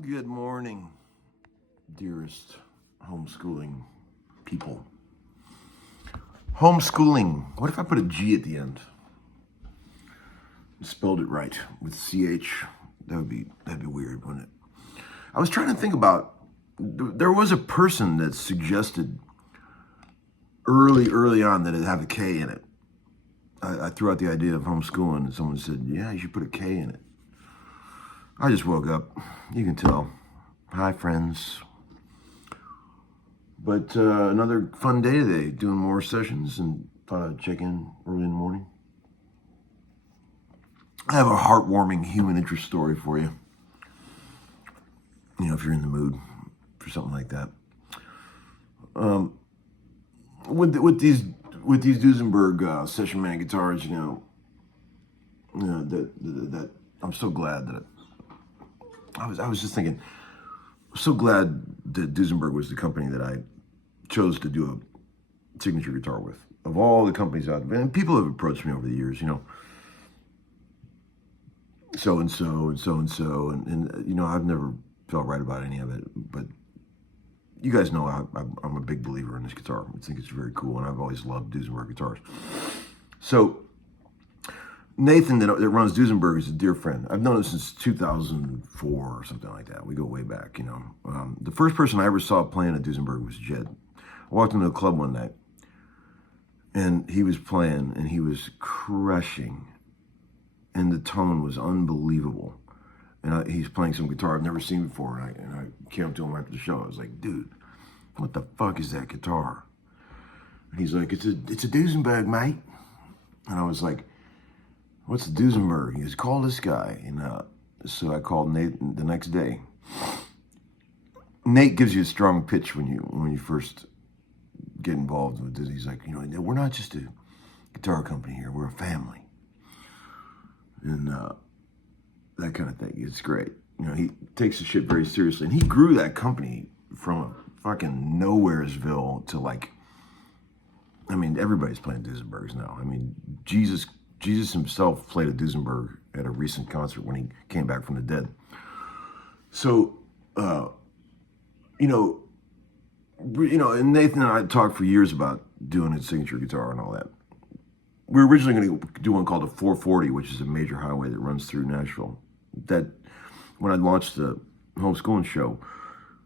Good morning, dearest homeschooling people. Homeschooling. What if I put a G at the end? Spelled it right with CH. That'd be weird, wouldn't it? I was trying to think about. There was a person that suggested early on that it have a K in it. I threw out the idea of homeschooling, and someone said, "Yeah, you should put a K in it." I just woke up. You can tell. Hi, friends. But another fun day today, doing more sessions, and thought I'd check in early in the morning. I have a heartwarming human interest story for you. You know, if you're in the mood for something like that. With these Dusenberg session man guitars, that I'm so glad that I was just thinking, so glad that Dusenberg was the company that I chose to do a signature guitar with. Of all the companies out there, and people have approached me over the years, so and so, and I've never felt right about any of it, but you guys know I'm a big believer in this guitar. I think it's very cool, and I've always loved Dusenberg guitars. So Nathan that runs Dusenberg is a dear friend. I've known him since 2004 or something like that. We go way back, The first person I ever saw playing at Dusenberg was Jed. I walked into a club one night, and he was playing, and he was crushing, and the tone was unbelievable. And he's playing some guitar I've never seen before, and I came up to him after the show. I was like, "Dude, what the fuck is that guitar?" And he's like, "It's a Dusenberg, mate." And I was like, "What's a Dusenberg?" He goes, "Call this guy." And so I called Nate the next day. Nate gives you a strong pitch when you first get involved with this. He's like, "We're not just a guitar company here. We're a family." And that kind of thing. It's great. He takes the shit very seriously. And he grew that company from a fucking nowheresville to everybody's playing Dusenbergs now. Jesus himself played a Dusenberg at a recent concert when he came back from the dead. So, and Nathan and I talked for years about doing a signature guitar and all that. We were originally going to do one called a 440, which is a major highway that runs through Nashville. That, when I launched the Homeskoolin show,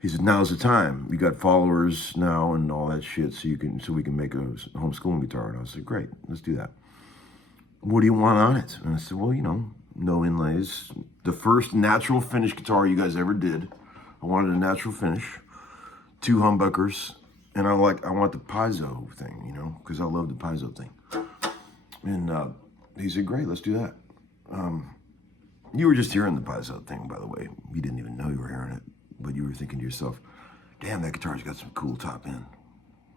he said, "Now's the time. We got followers now and all that shit, so we can make a homeschooling guitar." And I said, "Great, let's do that. What do you want on it?" And I said, "Well, no inlays. The first natural finish guitar you guys ever did. I wanted a natural finish, 2 humbuckers, and I want the piezo thing, because I love the piezo thing." And he said, "Great, let's do that." You were just hearing the piezo thing, by the way. You didn't even know you were hearing it, but you were thinking to yourself, damn, that guitar's got some cool top end.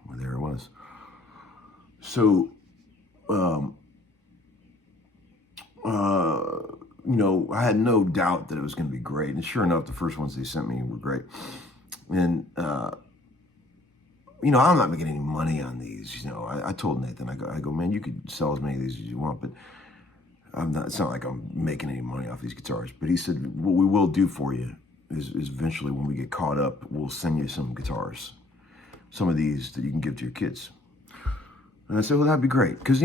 Well, there it was. So, I had no doubt that it was going to be great. And sure enough, the first ones they sent me were great. And, I'm not making any money on these. I told Nathan, I go, man, you could sell as many of these as you want, but it's not like I'm making any money off these guitars. But he said, what we will do for you is eventually when we get caught up, we'll send you some guitars, some of these that you can give to your kids. And I said, well, that'd be great. Because,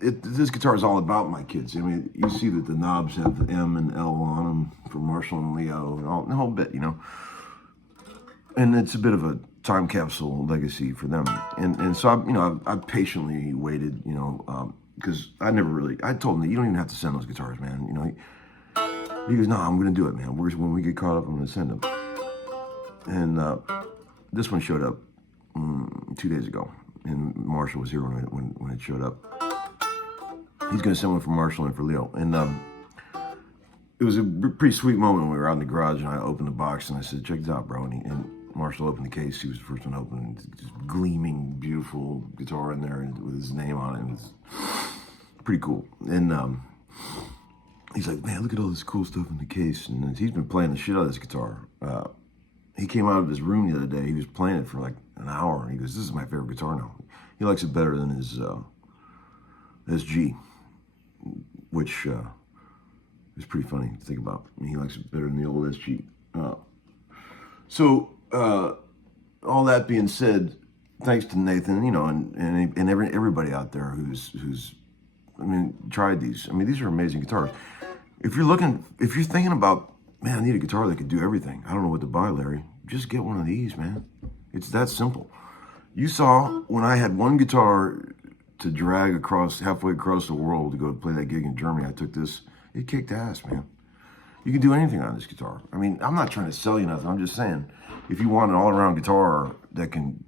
this guitar is all about my kids. I mean, you see that the knobs have M and L on them for Marshall and Leo and the whole bit, And it's a bit of a time capsule legacy for them. And so, I patiently waited, because I told him that you don't even have to send those guitars, man. He goes, no, I'm going to do it, man. When we get caught up, I'm going to send them. And this one showed up 2 days ago. And Marshall was here when it showed up. He's going to send one for Marshall and for Leo. And it was a pretty sweet moment when we were out in the garage and I opened the box and I said, check this out, bro. And Marshall opened the case. He was the first one to open it. Just gleaming, beautiful guitar in there with his name on it. And it's pretty cool. And he's like, man, look at all this cool stuff in the case. And he's been playing the shit out of this guitar. He came out of his room the other day. He was playing it for like an hour. And he goes, this is my favorite guitar now. He likes it better than his SG, which is pretty funny to think about. I mean, he likes it better than the old SG. So all that being said, thanks to Nathan, and everybody out there who's tried these. I mean, these are amazing guitars. If you're thinking about, man, I need a guitar that could do everything. I don't know what to buy, Larry. Just get one of these, man. It's that simple. You saw when I had one guitar to drag halfway across the world to go play that gig in Germany, I took this. It kicked ass, man. You can do anything on this guitar. I mean, I'm not trying to sell you nothing. I'm just saying, if you want an all-around guitar that can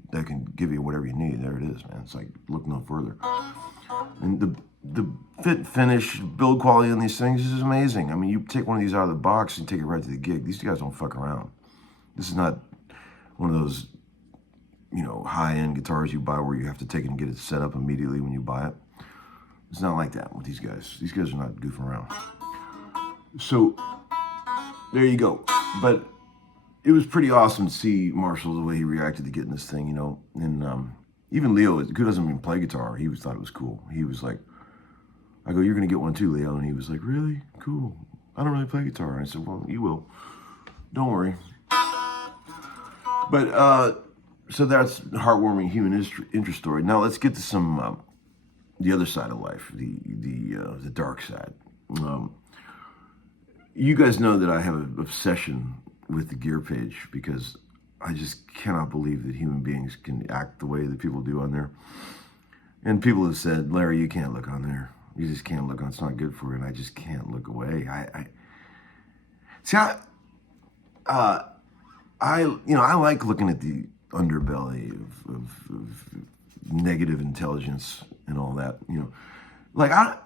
give you whatever you need, there it is, man. It's like, look no further. And the fit, finish, build quality on these things is amazing. I mean, you take one of these out of the box and take it right to the gig. These guys don't fuck around. This is not one of those, high-end guitars you buy where you have to take it and get it set up immediately when you buy it. It's not like that with these guys. These guys are not goofing around. So, there you go. But it was pretty awesome to see Marshall, the way he reacted to getting this thing, And even Leo, who doesn't even play guitar, he thought it was cool. He was like, I go, you're going to get one too, Leo. And he was like, really? Cool. I don't really play guitar. I said, well, you will. Don't worry. But, so that's a heartwarming human interest story. Now let's get to some, the other side of life, the dark side. You guys know that I have an obsession with the gear page because I just cannot believe that human beings can act the way that people do on there. And people have said, Larry, you can't look on there. You just can't look on. It's not good for you. And I just can't look away. I like looking at the underbelly of negative intelligence and all that. Like I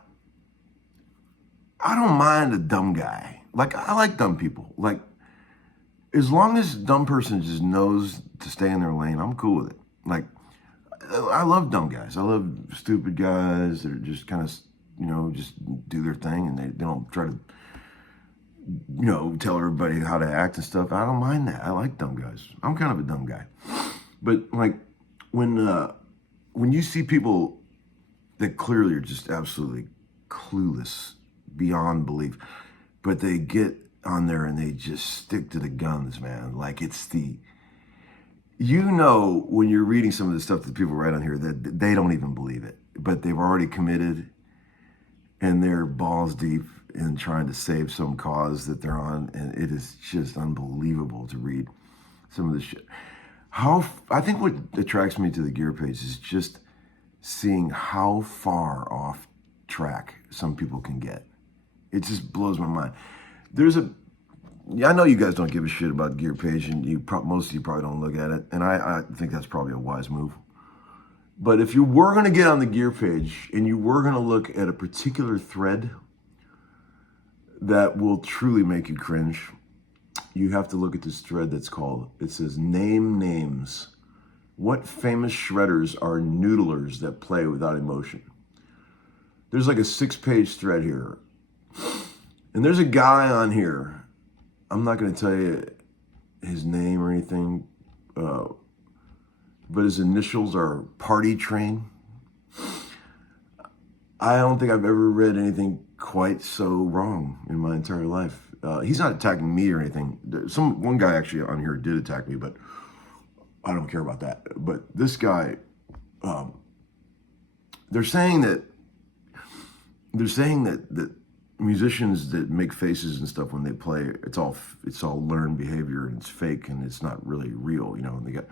don't mind a dumb guy. Like I like dumb people. Like as long as a dumb person just knows to stay in their lane, I'm cool with it. Like I love dumb guys. I love stupid guys that are just kind of just do their thing and they don't try to tell everybody how to act and stuff. I don't mind that. I like dumb guys. I'm kind of a dumb guy. But like when you see people that clearly are just absolutely clueless beyond belief, but they get on there and they just stick to the guns, man. Like it's when you're reading some of the stuff that people write on here that they don't even believe it, but they've already committed and they're balls deep in trying to save some cause that they're on. And it is just unbelievable to read some of this shit. I think what attracts me to the gear page is just seeing how far off track some people can get. It just blows my mind. I know you guys don't give a shit about gear page, and most of you probably don't look at it, and I think that's probably a wise move. But if you were going to get on the gear page and you were going to look at a particular thread that will truly make you cringe, you have to look at this thread that's called, it says, Name Names. What famous shredders are noodlers that play without emotion? There's like a 6-page thread here. And there's a guy on here. I'm not going to tell you his name or anything, but his initials are Party Train. I don't think I've ever read anything quite so wrong in my entire life. He's not attacking me or anything. One guy actually on here did attack me, but I don't care about that. But this guy, they're saying that musicians that make faces and stuff when they play, it's all learned behavior and it's fake and it's not really real, you know. And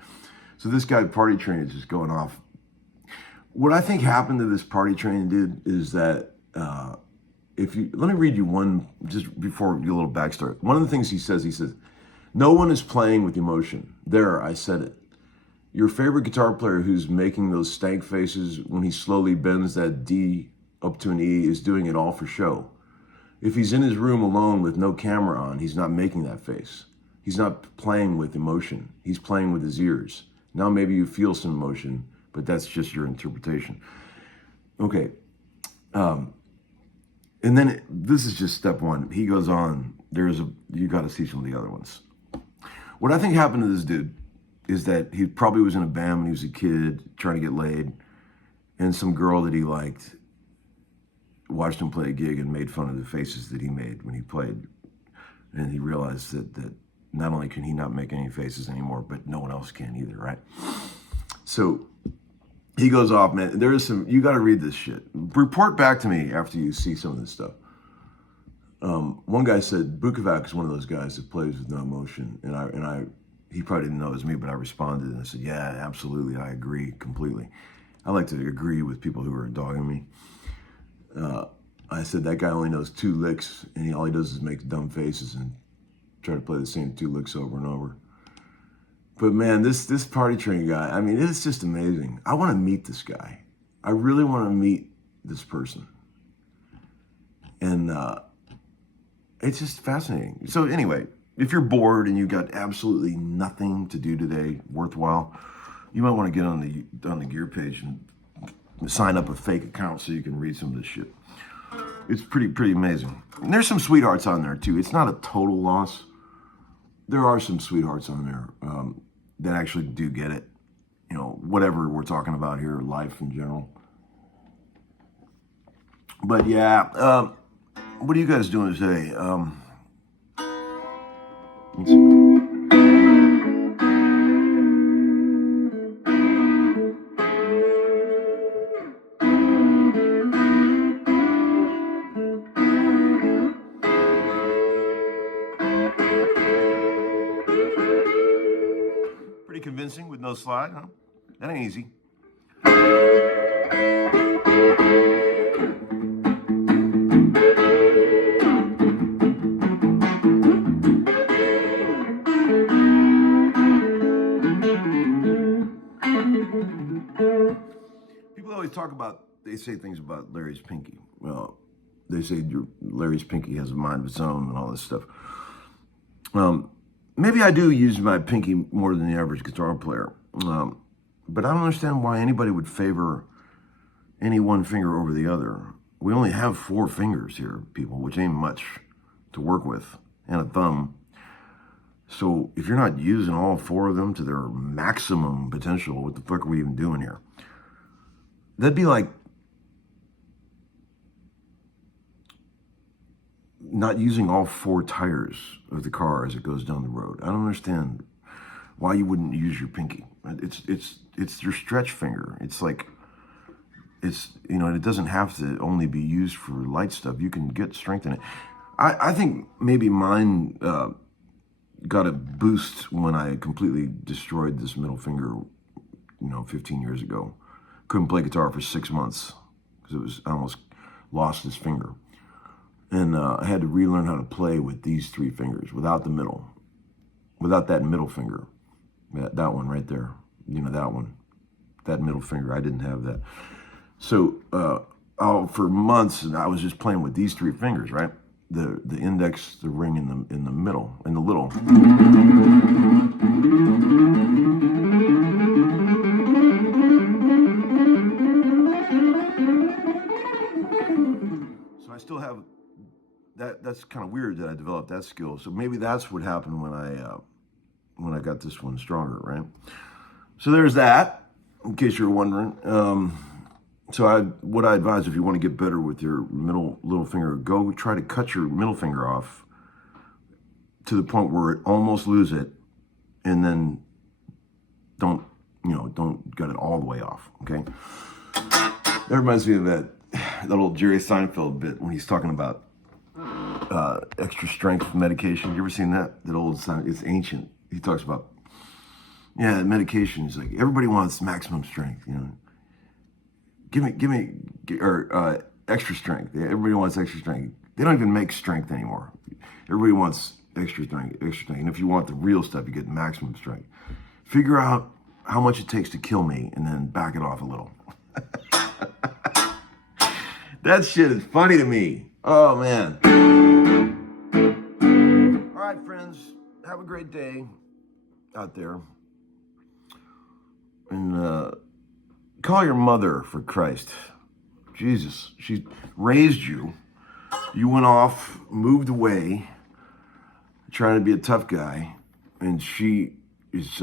so this guy Party Train is just going off. What I think happened to this Party Train dude is that let me read you one just before you a little backstory. One of the things he says, no one is playing with emotion. There, I said it. Your favorite guitar player who's making those stank faces when he slowly bends that D up to an E is doing it all for show. If he's in his room alone with no camera on, he's not making that face. He's not playing with emotion. He's playing with his ears. Now maybe you feel some emotion, but that's just your interpretation. Okay. And then this is just step one. He goes on, you got to see some of the other ones. What I think happened to this dude is that he probably was in a band when he was a kid trying to get laid, and some girl that he liked watched him play a gig and made fun of the faces that he made when he played. And he realized that not only can he not make any faces anymore, but no one else can either, right? So he goes off, man. You got to read this shit. Report back to me after you see some of this stuff. One guy said, Bukovac is one of those guys that plays with no emotion. And he probably didn't know it was me, but I responded and I said, yeah, absolutely. I agree completely. I like to agree with people who are dogging me. I said, that guy only knows 2 licks and all he does is make dumb faces and try to play the same 2 licks over and over. But man, this Party Train guy, I mean, it's just amazing. I want to meet this guy. I really want to meet this person. And it's just fascinating. So anyway, if you're bored and you've got absolutely nothing to do today worthwhile, you might want to get on the gear page and sign up a fake account so you can read some of this shit. It's pretty amazing. And there's some sweethearts on there too. It's not a total loss. There are some sweethearts on there that actually do get it. You know, whatever we're talking about here, life in general. But yeah, what are you guys doing today? Let's see. Pretty convincing with no slide, huh? That ain't easy. People always they say things about Larry's pinky. Well, they say Larry's pinky has a mind of its own and all this stuff. Maybe I do use my pinky more than the average guitar player. But I don't understand why anybody would favor any one finger over the other. We only have 4 fingers here, people, which ain't much to work with, and a thumb. So if you're not using all 4 of them to their maximum potential, what the fuck are we even doing here? That'd be like not using all 4 tires of the car as it goes down the road. I don't understand why you wouldn't use your pinky. It's your stretch finger. It's like, it doesn't have to only be used for light stuff. You can get strength in it. I think maybe mine got a boost when I completely destroyed this middle finger, 15 years ago. Couldn't play guitar for 6 months because I almost lost this finger. And I had to relearn how to play with these 3 fingers without the middle, without that middle finger, that one right there, that one, that middle finger. I didn't have that. So for months, I was just playing with these 3 fingers, right? the index, the ring in the middle, in the little. So I still have that. That's kind of weird that I developed that skill. So maybe that's what happened when I got this one stronger, right? So there's that, in case you're wondering. What I advise if you want to get better with your little finger, go try to cut your middle finger off to the point where it almost lose it, and then don't get it all the way off. Okay. That reminds me of that old Jerry Seinfeld bit when he's talking about extra strength medication. You ever seen that? That old sound. It's ancient. He talks about medication. He's like, everybody wants maximum strength. Give me extra strength. Everybody wants extra strength. They don't even make strength anymore. Everybody wants extra strength. And if you want the real stuff, you get maximum strength. Figure out how much it takes to kill me, and then back it off a little. That shit is funny to me. Oh, man. All right, friends. Have a great day out there. And call your mother, for Christ. Jesus. She raised you. You went off, moved away, trying to be a tough guy. And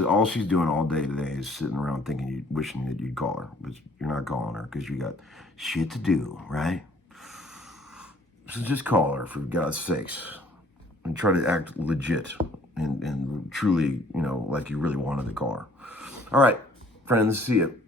all she's doing all day today is sitting around wishing that you'd call her. But you're not calling her because you got shit to do, right? So just call her, for God's sakes, and try to act legit and truly, like you really wanted to call her. All right, friends, see you.